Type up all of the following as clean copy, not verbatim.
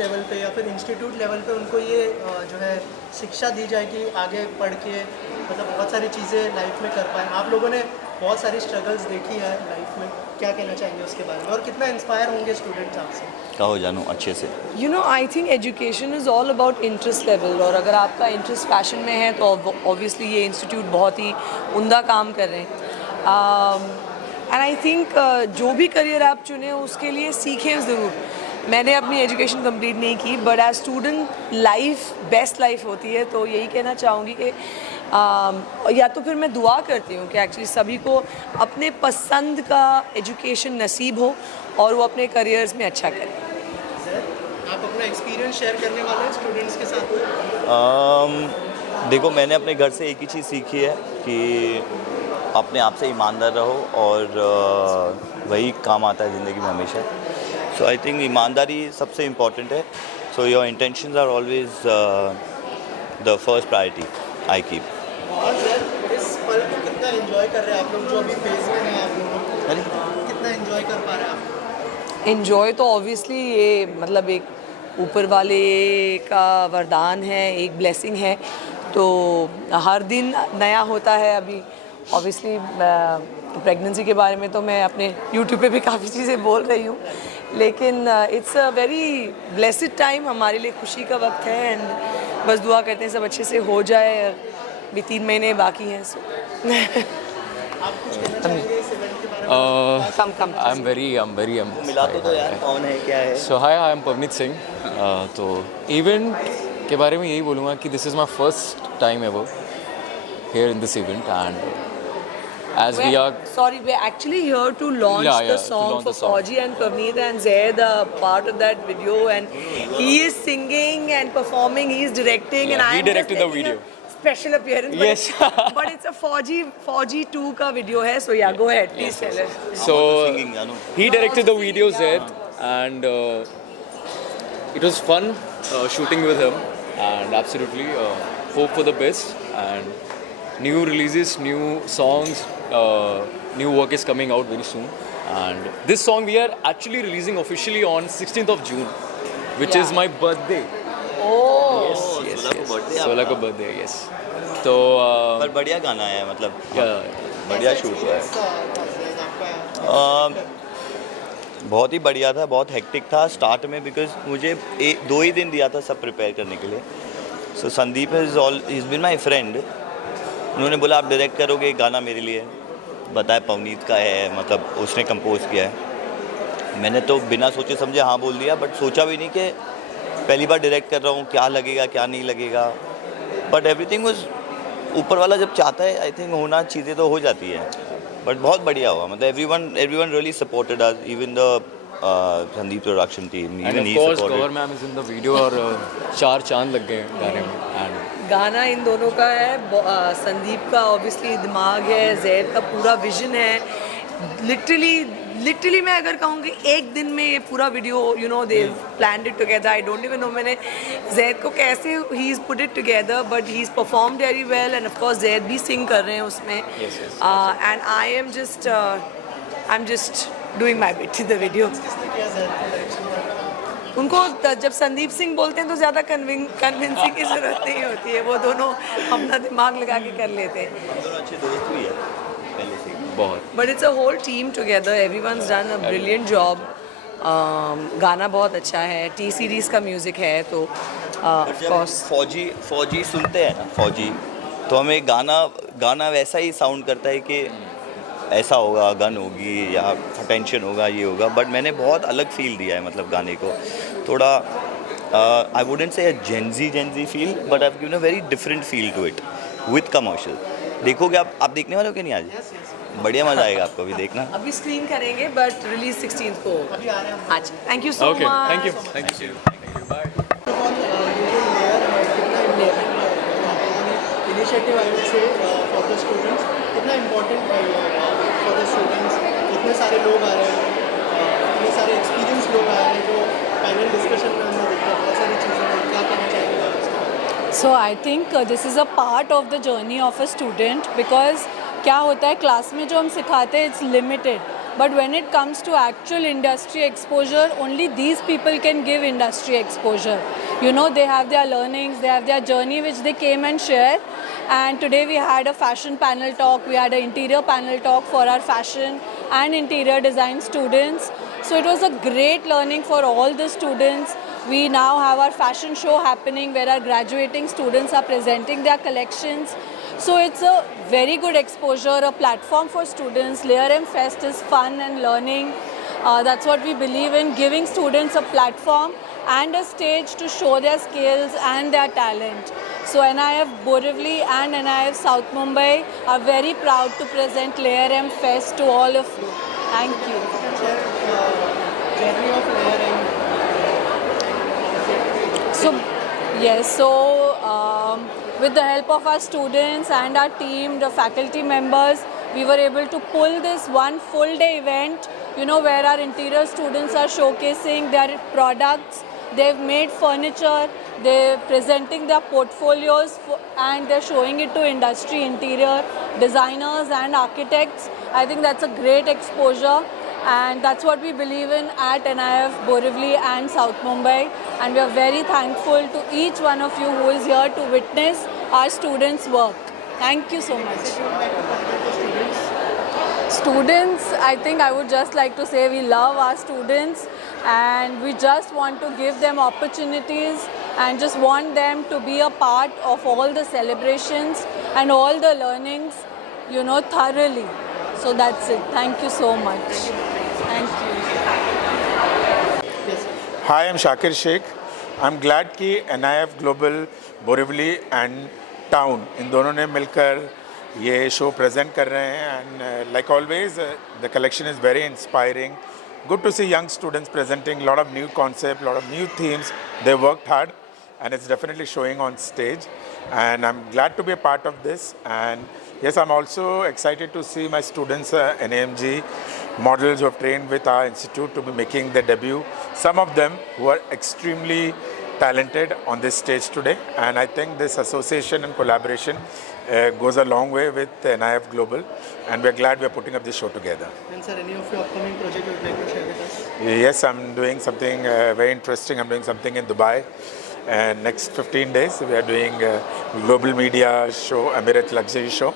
Level पे या फिर इंस्टीट्यूट लेवल पे उनको ये जो है शिक्षा दी जाए कि आगे पढ़ के मतलब बहुत सारी चीज़ें लाइफ में कर पाएँ। आप लोगों ने बहुत सारी स्ट्रगल्स देखी है लाइफ में, क्या कहना चाहेंगे उसके बारे में और कितना इंस्पायर होंगे स्टूडेंट्स आपसे? कहो जानू अच्छे से। I think education is all about interest level, और अगर आपका इंटरेस्ट फैशन में है तो ऑब्वियसली ये इंस्टीट्यूट बहुत ही उम्दा काम कर रहे हैं। एंड आई थिंक जो भी करियर आप चुने उसके लिए सीखें ज़रूर। मैंने अपनी एजुकेशन कंप्लीट नहीं की, but as student life best life होती है, तो यही कहना चाहूँगी कि या तो फिर मैं दुआ करती हूँ कि एक्चुअली सभी को अपने पसंद का एजुकेशन नसीब हो और वो अपने करियर्स में अच्छा करें। आप अपना एक्सपीरियंस शेयर करने वाले हैं स्टूडेंट्स के साथ? देखो, मैंने अपने घर से एक ही चीज़ सीखी है कि अपने आप से ईमानदार रहो और वही काम आता है ज़िंदगी में हमेशा। सो आई थिंक ईमानदारी सबसे इम्पॉर्टेंट है। So your intentions are always the first priority I keep. और सर इस पल को कितना एंजॉय कर रहे हैं आप लोग जो अभी फेज में हैं? आप लोग कितना एंजॉय कर पा रहे हैं आप? एंजॉय तो ऑब्वियसली ये मतलब एक ऊपर वाले का वरदान है, एक ब्लेसिंग है, तो हर दिन नया होता है। अभी ऑब्वियसली प्रेगनेंसी के बारे में तो मैं अपने यूट्यूब पे भी काफ़ी चीज़ें बोल रही हूँ, लेकिन it's a very blessed time, हमारे लिए खुशी का वक्त है। एंड बस दुआ करते हैं सब अच्छे से हो जाए, और भी 3 महीने बाकी हैं। सो आप कुछ कहना चाहेंगे इस इवेंट के बारे में? I'm very मिला तो यार कौन है क्या है? So hi, I am Pavneet Singh. तो इवेंट के बारे में यही बोलूँगा कि this is my first time ever here in this event, and as we are we're actually here to launch the song for Fauji and Pavneet and Zaid, part of that video, and he is singing and performing, he is directing, and he directed the video. Special appearance. Yes. But it's a Fauji 2 का video है, so yeah, go ahead, please tell us. So singing, he directed the video, Zaid, and it was fun shooting with him, and absolutely hope for the best, and new releases, new songs, new work is coming out very soon, and this song we are actually releasing officially on 16th of June, which is my birthday. Oh. Yes. 16 का birthday, yes. तो पर बढ़िया गाना है, मतलब बढ़िया shoot हुआ है। बहुत ही बढ़िया था, बहुत हेक्टिक था स्टार्ट में, बिकॉज मुझे 2 ही दिन दिया था सब प्रिपेयर करने के लिए। So Sandeep is been my friend, उन्होंने बोला आप डायरेक्ट करोगे गाना मेरे लिए, बताया पवनीत का है, मतलब उसने कंपोज किया है। मैंने तो बिना सोचे समझे हाँ बोल दिया, बट सोचा भी नहीं कि पहली बार डायरेक्ट कर रहा हूँ, क्या लगेगा क्या नहीं लगेगा। बट एवरीथिंग वाज, ऊपर वाला जब चाहता है आई थिंक होना, चीज़ें तो हो जाती है। बट बहुत बढ़िया हुआ, मतलब everyone really supported us, even the Sandeep production team, and of course Gaur ma'am is in the video, और 4 चांद लग गए गाने में। and गाना इन दोनों का है, संदीप का ऑब्वियसली दिमाग है, जैद का पूरा विजन है। लिटरली मैं अगर कहूँगी एक दिन में ये पूरा video they planned it together. I don't even know मैंने जैद को कैसे he is put it together, but he is performed very well, end of course Zaid भी सिंग कर रहे हैं उसमें। And I am just doing my bit in the video. उनको जब संदीप सिंह बोलते हैं तो ज़्यादा कन्विंसिंग की ज़रूरत नहीं होती है, वो दोनों अपना दिमाग लगा के कर लेते हैं। हम दोनों अच्छे दोस्त भी हैं पहले से बहुत, but it's a whole team together, everyone's done a brilliant job. गाना बहुत अच्छा है, टी सीरीज़ का म्यूज़िक है, तो ऑफ कोर्स फौजी सुनते हैं ना, फौजी तो हमें गाना वैसा ही साउंड करता है कि ऐसा होगा, गन होगी या टेंशन होगा, ये होगा। बट मैंने बहुत अलग फील दिया है, मतलब गाने को थोड़ा I wouldn't say Gen Z feel, but I given a very different feel to it with commercial. देखोगे आप देखने वाले हो कि नहीं आज? बढ़िया मजा आएगा आपको भी देखना। अभी स्क्रीन करेंगे, बट रिलीज 16 को। अच्छा, thank you so much. Thank you bye. Initiative आयोजित से फॉर द स्टूडेंट्स कितना इम्पोर्टेंट है फॉर द स्टूडेंट्स? इतने सारे लोग आ रहे हैं, इतने सारे एक्सपीरियंस लोग आ रहे हैं जो पैनल डिस्कशन में हमने देखा बहुत सारी चीज़ें, क्या कहना चाहेंगे? So I think this is a part of the journey of a student, because क्या होता है क्लास में जो हम सिखाते हैं it's limited, But when it comes to actual industry exposure, only these people can give industry exposure. You know, they have their learnings, they have their journey which they came and share. And today we had a fashion panel talk, we had an interior panel talk for our fashion and interior design students. So it was a great learning for all the students. We now have our fashion show happening where our graduating students are presenting their collections. So it's a very good exposure, a platform for students. Layer M Fest is fun and learning. That's what we believe in, giving students a platform and a stage to show their skills and their talent. So NIF Borivali and NIF South Mumbai are very proud to present Layer M Fest to all of you. Thank you. Journey of Layer M. So, yes, so with the help of our students and our team, the faculty members, we were able to pull this one full day event, you know, where our interior students are showcasing their products. They've made furniture, they're presenting their portfolios and they're showing it to industry, interior designers and architects. I think that's a great exposure. And that's what we believe in at NIF Borivali and South Mumbai. And we are very thankful to each one of you who is here to witness our students' work. Thank you so much. Students, I think I would just like to say we love our students and we just want to give them opportunities and just want them to be a part of all the celebrations and all the learnings, you know, thoroughly. So that's it. Thank you so much. Thank you. Yes. Hi, I'm Shakir Sheikh. I'm glad कि NIF Global Borivali and Town इन दोनों ने मिलकर ये show present कर रहे हैं and like always the collection is very inspiring. Good to see young students presenting a lot of new concepts, a lot of new themes. They worked hard and it's definitely showing on stage and I'm glad to be a part of this. And yes, I'm also excited to see my students, NAMG models who have trained with our institute to be making their debut. Some of them who are extremely talented on this stage today. And I think this association and collaboration goes a long way with NIF Global. And we're glad we're putting up this show together. And sir, any of your upcoming project you would like to share with us? Yes, I'm doing something very interesting. I'm doing something in Dubai. And next 15 days, we are doing a global media show, Emirates Luxury Show,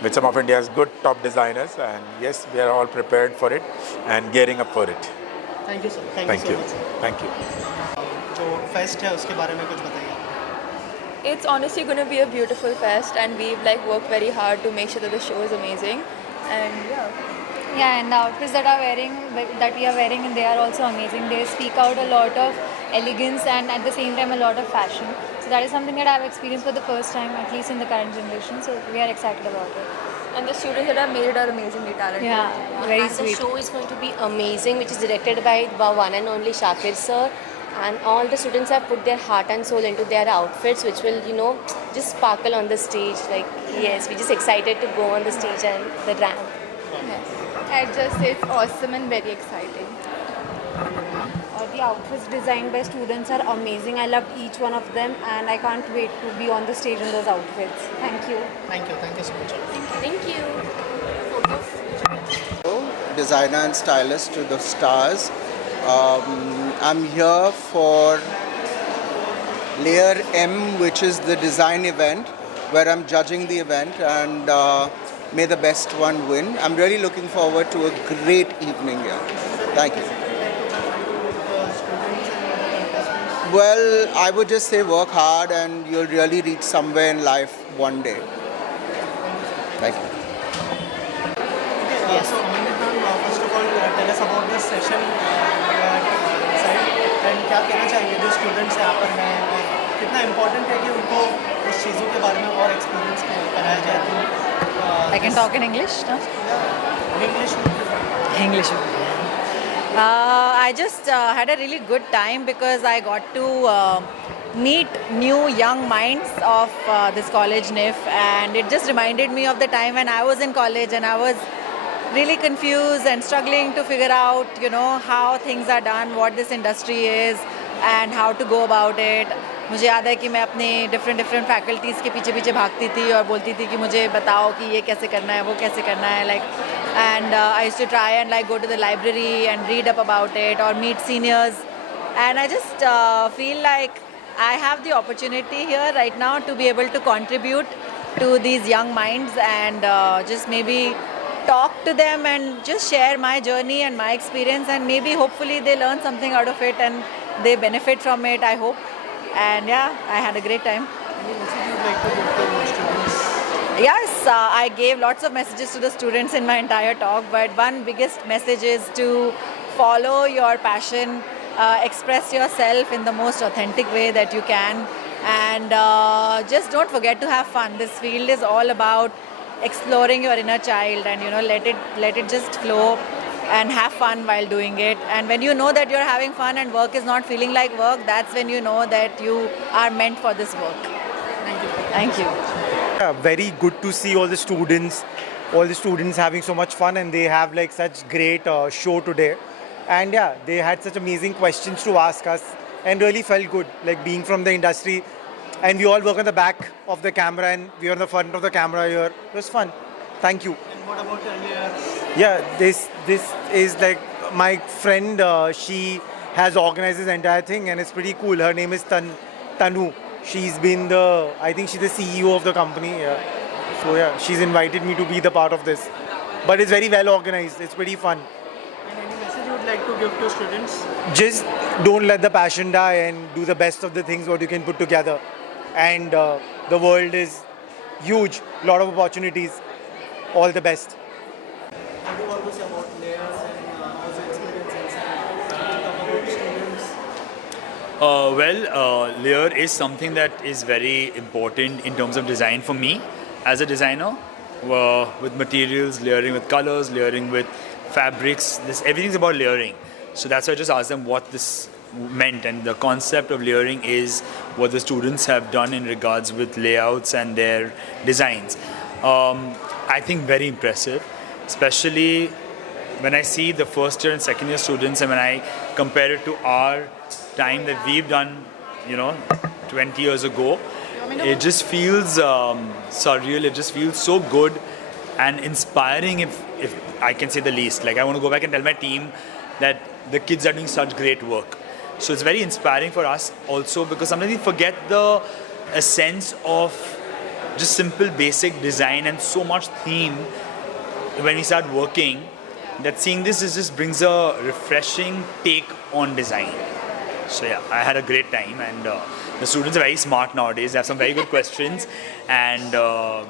with some of India's good top designers. And yes, we are all prepared for it and gearing up for it. Thank you, sir. Thank you. So much, sir. Thank you. जो fest है उसके बारे में कुछ बताइए. It's honestly going to be a beautiful fest and we've like worked very hard to make sure that the show is amazing and yeah. Yeah, and the outfits that we are wearing, and they are also amazing. They speak out a lot of elegance and at the same time a lot of fashion. So that is something that I have experienced for the first time, at least in the current generation. So we are excited about it. And the students that have made it are amazingly talented. Yeah, very and sweet. The show is going to be amazing, which is directed by one and only Shakir sir. And all the students have put their heart and soul into their outfits, which will, you know, just sparkle on the stage. Like, yes, we're just excited to go on the stage and the ramp. Yes. I'd just say it's awesome and very exciting. The outfits designed by students are amazing. I loved each one of them, and I can't wait to be on the stage in those outfits. Thank you. Thank you so much. Thank you. Designer and stylist to the stars. I'm here for Layer M, which is the design event where I'm judging the event, and may the best one win. I'm really looking forward to a great evening here. Thank you. Well, I would just say work hard and you'll really reach somewhere in life one day. Thank you. So, Amandeep, first of all, tell us about this session and क्या कहना चाहिए जो students यहाँ पर हैं और कितना important है कि उनको इस चीज़ों के बारे में और एक्सपीरियंस कराया जाए. I can talk in English, no? English. English. I just had a really good time because I got to meet new young minds of this college NIF, and it just reminded me of the time when I was in college and I was really confused and struggling to figure out, you know, how things are done, what this industry is and how to go about it. मुझे याद है कि मैं अपने different faculties के पीछे पीछे भागती थी और बोलती थी कि मुझे बताओ कि ये कैसे करना है, वो कैसे करना है, like and I used to try and like go to the library and read up about it और meet seniors and I just feel like I have the opportunity here right now to be able to contribute to these young minds and just maybe talk to them and just share my journey and my experience, and maybe hopefully they learn something out of it and they benefit from it, I hope. And yeah, I had a great time. Any message you'd like to give to the students? Yes, I gave lots of messages to the students in my entire talk, but one biggest message is to follow your passion, express yourself in the most authentic way that you can, and just don't forget to have fun. This field is all about exploring your inner child, and let it just flow and have fun while doing it. And when you know that you're having fun and work is not feeling like work, that's when you know that you are meant for this work. Thank you. Yeah, very good to see all the students having so much fun, and they have like such great show today. And yeah, they had such amazing questions to ask us and really felt good, like being from the industry, and we all work on the back of the camera and we are on the front of the camera here. It was fun. Thank you. And what about earlier? Yeah, this is like my friend, she has organized this entire thing and it's pretty cool. Her name is Tanu. She's been I think she's the CEO of the company. Yeah. So yeah, she's invited me to be the part of this. But it's very well organized. It's pretty fun. And any message you'd like to give to students? Just don't let the passion die and do the best of the things what you can put together. And the world is huge. Lot of opportunities. All the best. What do you want to say about layers and how's your experience inside? About students? Layer is something that is very important in terms of design for me as a designer. With materials, layering with colors, layering with fabrics. Everything's about layering. So that's why I just asked them what this meant, and the concept of layering is what the students have done in regards with layouts and their designs. I think very impressive, especially when I see the first year and second year students, and when I compare it to our time that we've done, 20 years ago. It just feels surreal. It just feels so good and inspiring, if I can say the least. Like, I want to go back and tell my team that the kids are doing such great work. So it's very inspiring for us also, because sometimes we forget the essence of just simple basic design and so much theme when we start working, that seeing this just brings a refreshing take on design. So yeah, I had a great time, and the students are very smart nowadays. They have some very good questions, and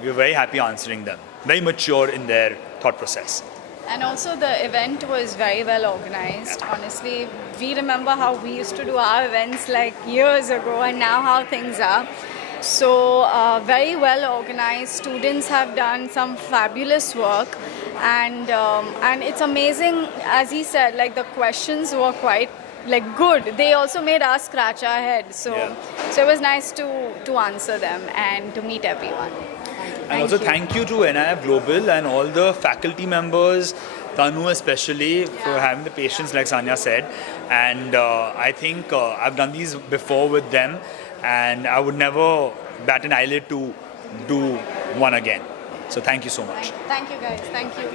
we were very happy answering them. Very mature in their thought process. And also the event was very well organized. Honestly, we remember how we used to do our events like years ago, and now how things are. So very well organized. Students have done some fabulous work, and it's amazing. As he said, like, the questions were quite good. They also made us scratch our heads. So it was nice to answer them and to meet everyone. And also thank you to NIF Global and all the faculty members, Tanu especially, for having the patience, like Sanya said. And I think I've done these before with them, and I would never bat an eyelid to do one again. So thank you so much. Thank you guys. Thank you.